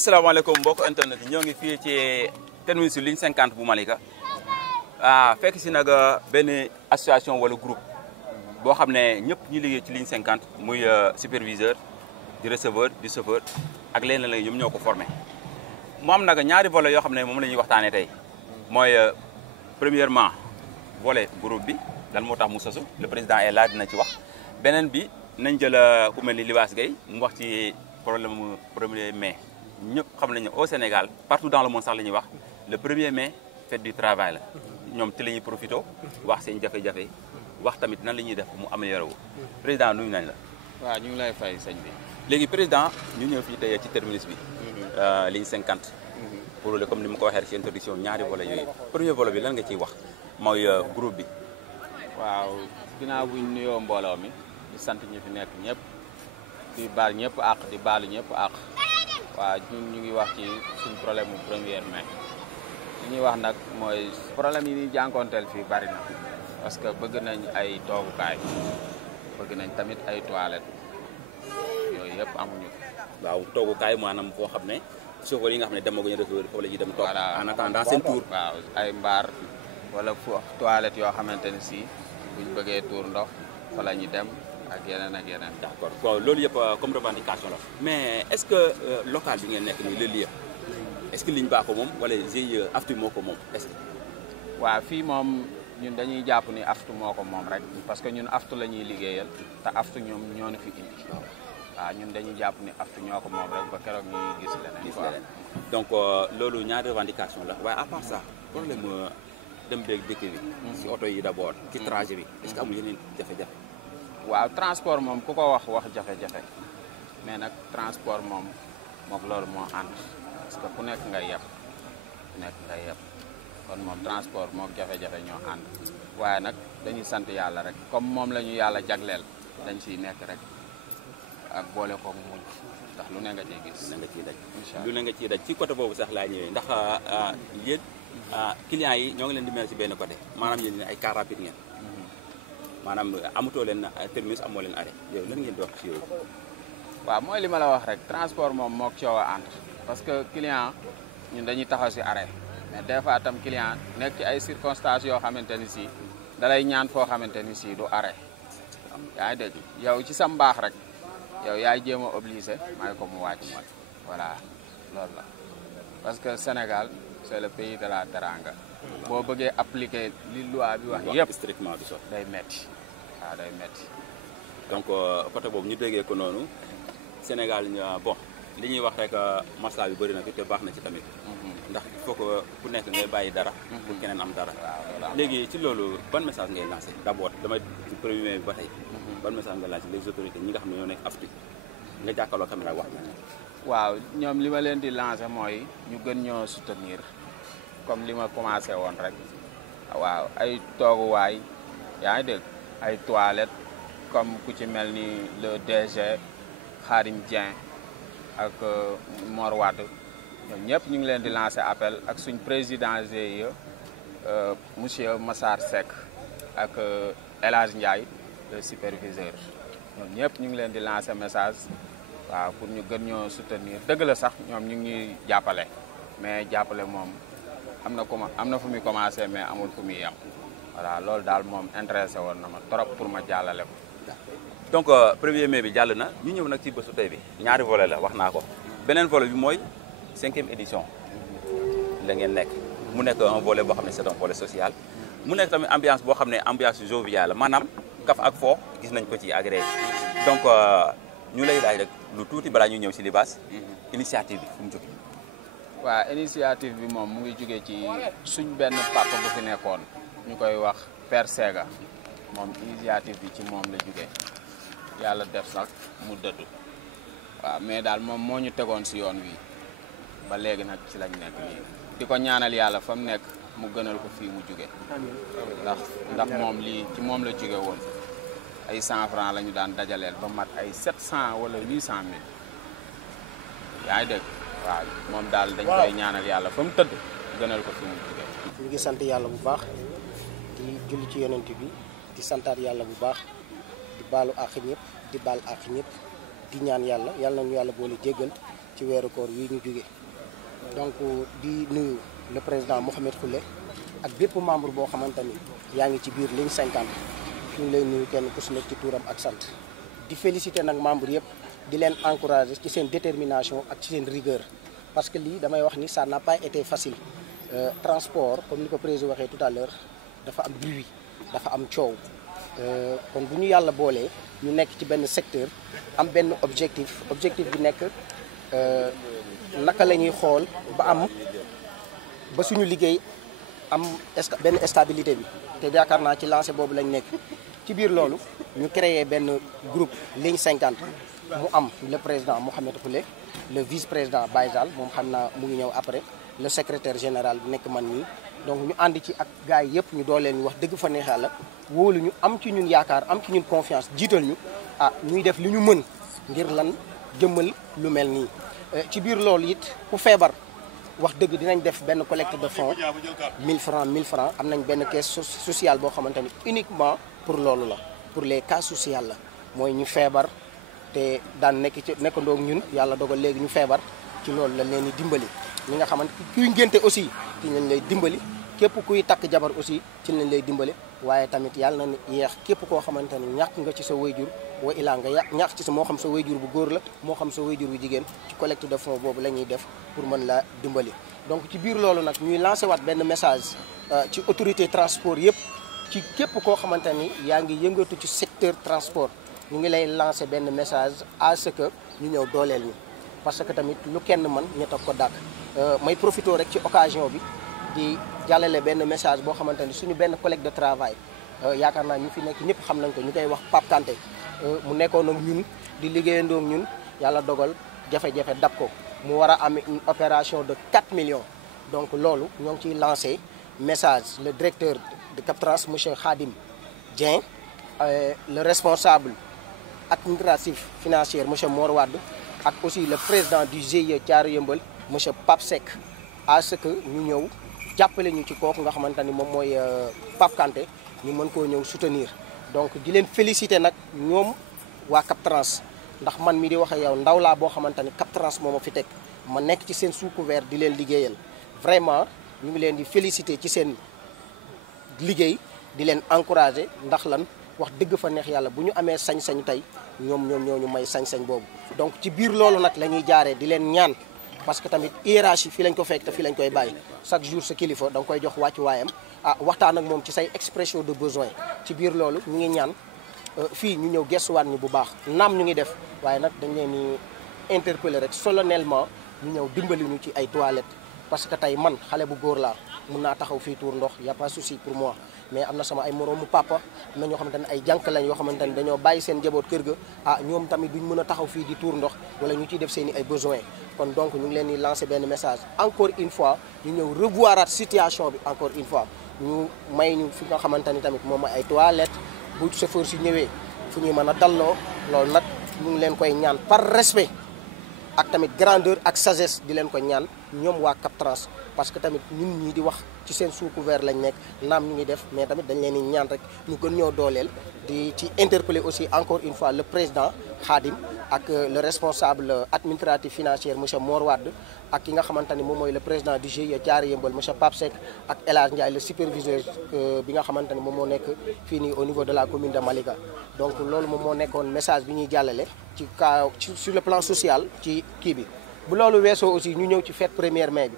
asalaamaaleykum mbokk internet yi ñoo ngi fii ci terminus ligne 50 bu Malika fekk si nag benn association wala groupe boo xam ne ñëpp ñu liggéey ci ligne 50 muy superviseur di receveur di chauffeur ak leneen la ñoom ñoo ko formé mu am nag ñaari volet yoo xam ne moom la ñuy waxtaanee tey mooy premièrement volet groupe bi lan moo tax mu sosu le président est là dina ci wax beneen bi nañ jël ku mel ni Libaas Gueye mu wax ci problème mu 1er mai ñëpp xam nañu au Sénégal partout dans le monde sax la ñuy wax le 1er mai fête du travail la ñoom ci la ñuy profité wax seen jafe-jafe wax tamit nan la ñuy def mu amélioré wu président nuyu nañ la. waaw ñu ngi lay fay sëñ bi. léegi président ñu ñëw fii tey ci terminus bi. ligne 50. pour le comme ni ma ko waxee ci introduction ñaari volet yooyu premier volet bi lan nga ciy wax mooy groupe bi. waaw ginnaaw bu ñu nuyoo mbooloo mi di sant ñi fi nekk ñëpp di baal ñëpp àq di baalu ñëpp àq. waaw ñun ñu ngi wax ci suñ problème mu 1er mai li ñuy wax nag mooy problème yi ñuy jànkoonteel fii bari na parce que bëgg nañ ay toogukaay bëgg nañ tamit ay toilettes yooyu yëpp amuñu ko. waaw toogukaay maanaam foo xam ne chauffeur yi nga xam ne demaguñu receveur foofu la ñuy dem toog en attendant seen tour. waaw ay mbaar wala toilettes yoo xamante ne si buñ bëggee tuur ndox fa la ñuy dem ak yeneen ak yeneen. d'accord bon loolu yëpp comme revendication la mais est-ce que local bi ngeen nekk nii le lieu est-ce que liñ baa ko moom wala GIE AFTU moo ko moom est-ce que. waaw fii moom ñun dañuy jàpp ni AFTU moo ko moom rek parce que ñun AFTU la ñuy liggéeyal te AFTU ñoom ñoo na fi indi. waaw ñun dañuy jàpp ni AFTU ñoo ko moom rek ba keroog ñuy gis leneen. donc loolu ñaari revendication la waaye à part ça problème dem beeg dëkk bi. ci oto yi d'abord ci trajet bi. est-ce que amul yeneen jafe-jafe. waaw transport moom ku ko wax jafe-jafe mais nag transport moom loolu moo ànd parce que ku nekk ngay yeb kon moom transport moom jafe-jafe ñoo ànd waaye nag dañuy sant yàlla rek comme moom la ñu yàlla jagleel dañ siy nekk rek ak boole ko muñ ndax lu ne nga ciy gis. lu ne nga ciy daj. incha allah lu ne nga ciy daj ci côté boobu sax laa ñëwee ndax yéen clients yi ñoo ngi leen di mel ci benn côté maanaam yéen ay car rapide ngeen. maanaam amatoo leen terminus amoo leen arrêt yow lan ngeen di wax ci yow. waaw mooy li ma la wax rek transport moom moo coow a ànd parce que client ñun dañuy taxaw si arrêt mais des fois tam client nekk ci ay circonstances yoo xamante ni si dalay ñaan foo xamante ni si du arrêt yaa ngi dégg yow ci sa mbaax rek yow yaay jéem a obligé may ko mu wàcc voilà loolu la parce que Sénégal c'est le pays de la teranga boo bëggee appliquer li loi bi wax yëpp strictement bi sax day metti waaw day metti donc côté boobu ñu déggee ko noonu Sénégal bon li ñuy wax rek masla bi bëri na fi te baax na ci tamit ndax il faut que ku nekk ngay bàyyi dara pour keneen am dara léegi ci loolu ban message ngay lancé d'abord damay ci 1er mai bi ba tey ban message ngay lancé les autorités ñi nga xam ne ñoo nekk AFTU nga jàkkaarloo caméra wax na waaw ñoom li ma leen di lancé mooy ñu gën ñoo soutenir comme li ma commencé woon rek waaw ay tooguwaay yaa ngi dégg ay toilettes comme ku ci mel ni le DG Khadim Dieng ak Mor Wade ñoom ñëpp ñu ngi leen di lancer appel ak suñ président GIE monsieur Massar Seck ak El Hadj Ndiaye le superviseur ñoom ñëpp ñu ngi leen di lancer message waaw pour ñu gën ñoo soutenir dëgg la sax ñoom ñu ngi ñuy jàppale mais jàppale moom am na fu muy commencé mais amul fu muy yem voilà loolu daal moom intéressé woon na ma trop pour ma jàllale ko. donc 1er mai bi jàll na ñu ñëw nag ci bésu tey bi ñaari volet la wax naa ko beneen volet bi mooy 5e édition la ngeen nekk mu nekk un volet boo xam ne c'est un volet social mu nekk tamit ambiance boo xam ne ambiance joviale la maanaam kaf ak foo gis nañ ko ci agréé donc ñu lay laaj rek lu tuuti balaa ñu ñëw ci Libaas initiative bi fu mu jógee. waaw initiative bi moom mu ngi jógee ci suñ benn papa bu fi nekkoon ñu koy wax Père Sega moom initiative bi ci moom la jógee yàlla def sax mu dëddu waaw mais daal moom moo ñu tegoon si yoon wi ba léegi nag ci lañ nekk nii di ko ñaanal yàlla fa mu nekk mu gënal ko fii mu jóge ndax moom lii ci moom la jóge woon ay 100 francs la ñu daan dajaleel ba mat ay 700 wala 800 mille yaa ngi dégg waaw moom daal dañ koy ñaanal yàlla fa mu tëdd gënal ko fi mu jóge ñu ngi sant yàlla bu baax di julli ci yonent bi di santaat yàlla bu baax di baalu àq ñëpp di baal àq ñëpp di ñaan yàlla nañu yàlla boole jéggal ci weeru koor wi ñu jóge donc di nuyu le président Mouhamed Khoule ak bépp membre boo xamante ni yaa ngi ci biir ligne 50 ñu ngi lay nuyu kenn ku si nekk ci tuuram ak sant di féliciter nag membre yëpp di leen encourager ci seen détermination ak ci seen rigueur parce que lii damay wax ni ça n'a pas été facile transport comme ni ko président waxee tout à l'heure dafa am bruit dafa am coow kon bu ñu yàlla boolee ñu nekk ci benn secteur am benn objectif bi nekk naka la ñuy xool ba suñu liggéey am benn stabilité bi te yaakaar naa ci lancé boobu lañ nekk ci biir loolu ñu créé benn groupe ligne 50 mu am le président Mouhamed Khoule le vice-président Baye Zal moom xam naa mu ngi ñëw après le secrétaire général bi nekk man nii donc ñu ànd ci ak gars yi yëpp ñu dooleel ñu wax dëgg fa neex Yàlla wóolu ñu am ci ñun yaakaar am ci ñun confiance jiital ñu ñuy def li ñu mën ngir lan jëmmal lu mel nii ci biir loolu it ku feebar wax dëgg dinañ def benn collecte de fonds 1000 francs am nañ benn caisse sociale boo xamante ni uniquement pour loolu la pour les cas sociaux la mooy ñu feebar te daan nekkandoo ak ñun yàlla dogal léegi ñu feebar ci loolu la leen di dimbali ñi nga xamante kuy ngénte aussi ci lañ lay dimbali képp kuy takk jabar aussi ci lañ lay dimbali waaye tamit yàlla na yeex képp koo xamante ni ñàkk nga ci sa wayjur wa ilaa nga ñàkk ci sa moo xam sa wayjur bu góor la moo xam sa wayjur bu jigéen ci collecte de fonds boobu la ñuy def pour mën la dimbali donc ci biir loolu nag ñuy lancé waat benn message ci autorité transport yëpp ci képp koo xamante ni yaa ngi yëngatu ci secteur transport ñu ngi lay lancé benn message à ce que ñu ñëw dooleel ñu parce que tamit lu kenn mën ñett ak ko dàkk may profité rek ci occasion bi di jàllale benn message boo xamante ni suñu benn collègue de travail yaakaar naa ñu fi nekk ñëpp xam nañ ko ñu koy wax Pape Kanté mu nekkoon ak ñun di liggéeyandoo ak ñun yàlla dogal jafe-jafe dab ko mu war a am une opération de 4 millions donc loolu ñoo ngi ciy lancé message le directeur de Captrans monsieur Khadim Dieng le responsable administratif financier monsieur Mor Wade ak aussi le président du GIE Thiaroye Yeumbeul monsieur Pape Seck à ce que ñu ñëw jàppale ñu ci kooku nga xamante ni moom mooy Pape Kanté ñu mën koo ñëw soutenir donc di leen féliciter nag ñoom waa Captrans ndax man mi di wax ak yow ndaw laa boo xamante ni Captrans moo ma fi teg ma nekk ci seen sous couvert di leen liggéeyal vraiment ñu ngi leen di féliciter ci seen liggéey di leen encourager ndax lan wax dëgg fa neex yàlla bu ñu amee sañ-sañ tey ñoom ñoo ñu may sañ-sañ boobu donc ci biir loolu nag la ñuy jaaree di leen ñaan parce que tamit hiérarchie fii lañ ko fekk te fii lañ koy bàyyi chaque jour sa kilifa da nga koy jox wàccu waayam waxtaan ak moom ci say expression de besoin ci biir loolu ñu ngi ñaan fii ñu ñëw gestuwaat ñu bu baax naam ñu ngi def waaye nag dañ leen di interpeller rek solennellement ñu ñëw dimbali ñu ci ay toilettes parce que tey man xale bu góor laa mun naa taxaw fii tuur ndox y a pas souci pour moi mais am na sama ay moroomu papa am na ñoo xamante ne ay jànk lañ yoo xamante ne dañoo bàyyi seen njaboot kër ga ñoom tamit duñ mën a taxaw fii di tuur ndox wala ñu ciy def seen i ay besoins kon donc ñu ngi leen di lancer benn message encore une fois ñu ñëw revoiraat situation bi encore une fois ñu may ñu fi nga xamante ni tamit moom ay toilettes bu chauffeur si ñëwee fu ñuy mën a dalloo loolu nag ñu ngi leen koy ñaan par respect ak tamit grandeur ak sagesse di leen ko ñaan ñoom waa Captrans parce que tamit ñun ñii di wax ci seen sous couvert lañ nekk naam ñu ngi def mais tamit dañ leen di ñaan rek ñu gën ñoo dooleel di ci interpeller aussi encore une fois le président Khadim ak le responsable administratif financier monsieur Mor Wade ak ki nga xamante ni moom mooy le président du GIE Thiaroye Yeumbeul monsieur Pape Seck ak El Hadj Ndiaye le superviseur bi nga xamante ni moom moo nekk fii nii au niveau de la commune de Malika donc loolu moom moo nekkoon message bi ñuy jàllale ci cas sur le plan social ci kii bi bu loolu weesoo aussi ñu ñëw ci fête 1er mai bi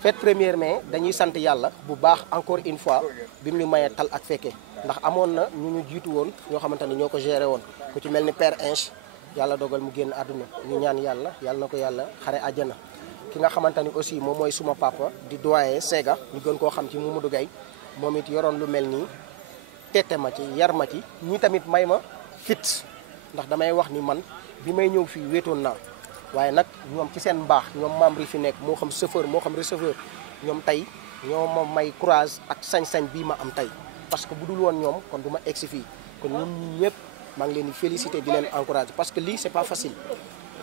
fête 1er mai dañuy sant yàlla bu baax encore une fois bi mu ñu mayee tal ak fekkee ndax amoon na ñu jiitu woon ñoo xamante ni ñoo ko géré woon ku ci mel ni Père Inche yàlla dogal mu génn àdduna ñu ñaan yàlla na ko yàlla xare àjjana ki nga xamante ni aussi moom mooy suma papa di doyen Sega ñu gën koo xam ci Mamadou Gaye moom it yoroon lu mel nii tette ma ci yar ma ci ñi tamit may ma fit ndax damay wax ni man bi may ñëw fii wéetoon naa waaye nag ñoom ci seen mbaax ñoom membre yi fi nekk moo xam chauffeur moo xam receveur ñoom tey ñoo ma may courage ak sañ-sañ bii ma am tey parce que bu dul woon ñoom kon du ma egsi fii kon ñun ñi ñëpp maa ngi leen di féliciter di leen encourager parce que lii c'est pas facile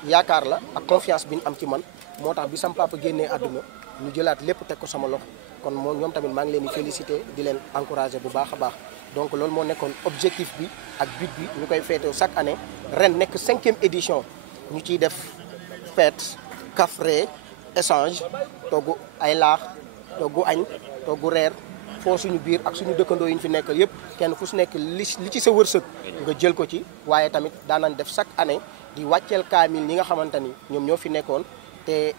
yaakaar la ak confiance bi ñu am ci man moo tax bi sam papa génnee àdduna ñu jëlaat lépp teg ko sama loxo kon moom ñoom tamit maa ngi leen di féliciter di leen encourager bu baax a baax donc loolu moo nekkoon objectif bi ak but bi ñu koy feetoo chaque année ren nekk 5e édition ñu ciy def fête kafre échange togg ay laax togg añ togg reer foo suñu biir ak suñu dëkkandoo yi ñu fi nekkal yëpp kenn fu su nekk li ci sa wërsëg nga jël ko ci waaye tamit daanan def chaque année di wàcceel kaamil ñi nga xamante ni ñoom ñoo fi nekkoon te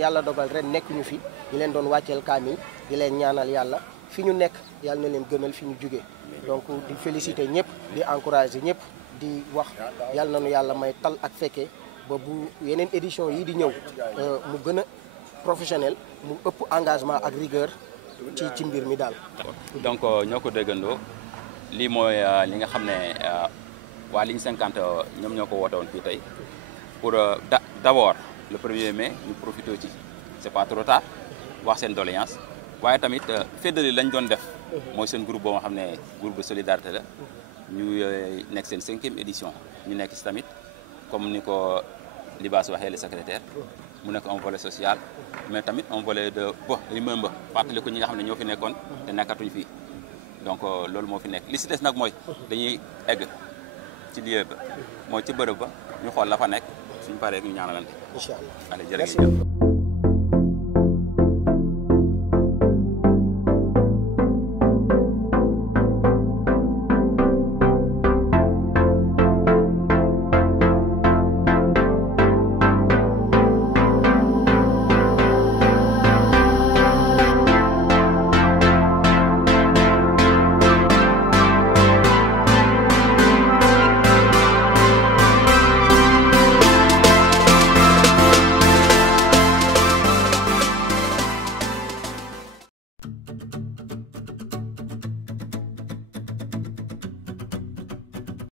yàlla dogal ren nekk ñu fi ñu leen doon wàcceel kaamil di leen ñaanal yàlla fi ñu nekk yàlla na leen gënal fi ñu jóge donc di féliciter ñëpp di encourager ñëpp di wax yàlla nañu yàlla may tal ak fekkee ba bu yeneen édition yi di ñëw mu gën a professionnel mu ëpp engagement ak rigueur ci mbir mi daal. donc ñoo ko déggandoo lii mooy li nga xam ne waa ligne 50 ñoom ñoo ko woote woon fii tey pour d'abord le 1er mai ñu profité ci c'est pas trop tard wax seen doléance waaye tamit feddali lañ doon def mooy seen groupe boo nga xam ne groupe de solidarité la ñu nekk seen 5e édition ñu nekk si tamit comme ni ko Libaas waxee le secrétaire mu nekk un volet social mais tamit un volet de remember fàttali ko ñi nga xam ne ñoo fi nekkoon te nekkatuñ fii donc loolu moo fi nekk li si des nag mooy dañuy egg ci lieu ba mooy ci bërëb ba ñu xool la fa nekk suñu paree ñu ñaanalante. incha allah allez jërëjëf.